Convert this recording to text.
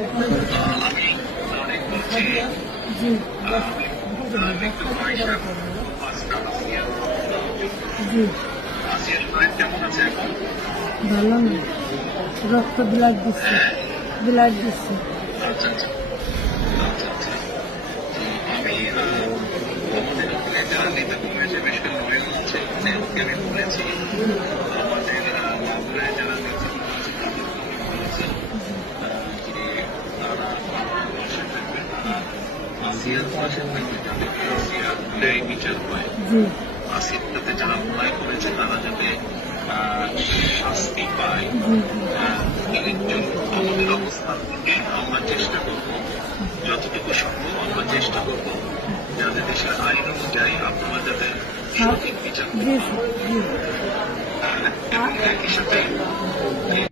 আমি অনেক বলছি জি একটু পয়সা জি আসিয়ার শরীর কেমন আছে এখন? ভালো না, রক্ত ব্লাড দিচ্ছে, ব্লাড দিচ্ছে। আচ্ছা আচ্ছা আচ্ছা আচ্ছা। তো আমি আমাদের ওখানে যারা নেতা কর্মী বেশ কিছু নয় আছে ওদেরকে আমি বলেছি আমাদের বাবুরায় যারা নেতা আছে তাদেরকে আমি বলেছি যে তারা পাশে থাকবেন আর আসিয়ার পাশে থাকবে যাতে আসিয়ার ন্যায় বিচার হয়। জি আসিয়ার সাথে যারা অন্যায় করেছে তারা যাতে শাস্তি পায়। এর জন্য আমাদের অবস্থান থেকে আমরা চেষ্টা করব যতটুকু সম্ভব আমরা চেষ্টা করব যাতে দেশের আইন অনুযায়ী আপনারা যাতে সঠিক বিচার জি এবং একই সাথে